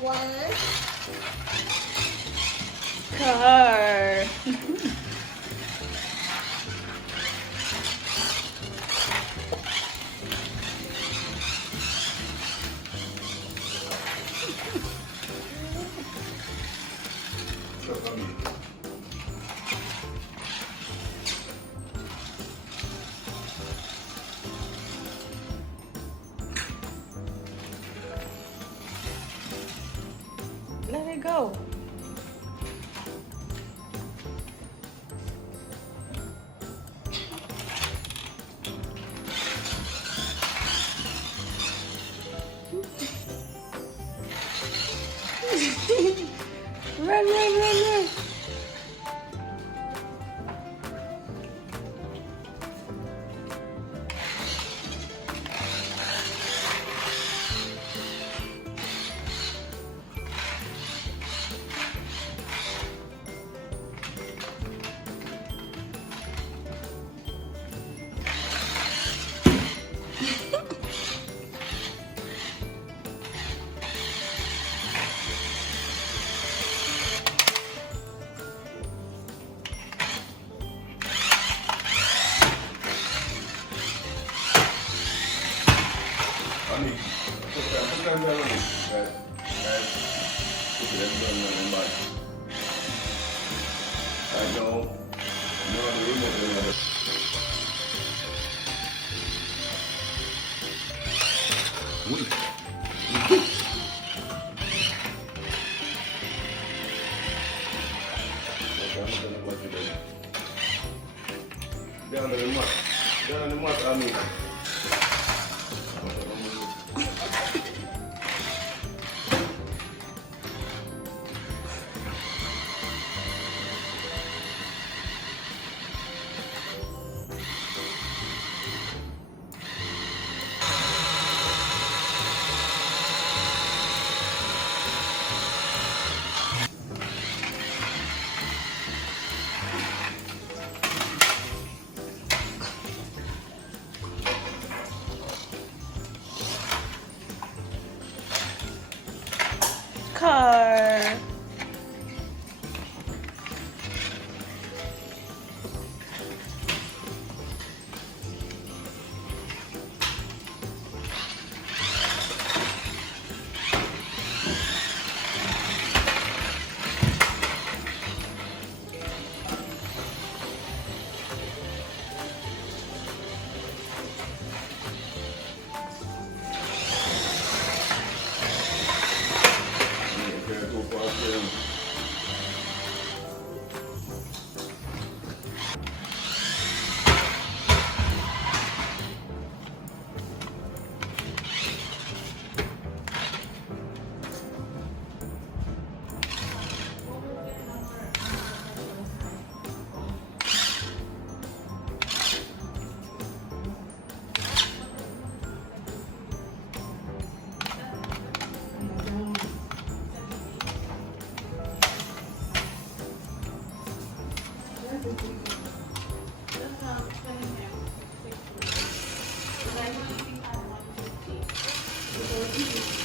One. Car. Let it go. Run, run, run, run. Ani, put them down on it. Guys, put them down on the back. I know. No, the remote will never. Down on the mat. Down on the mat, Ani. Car. One.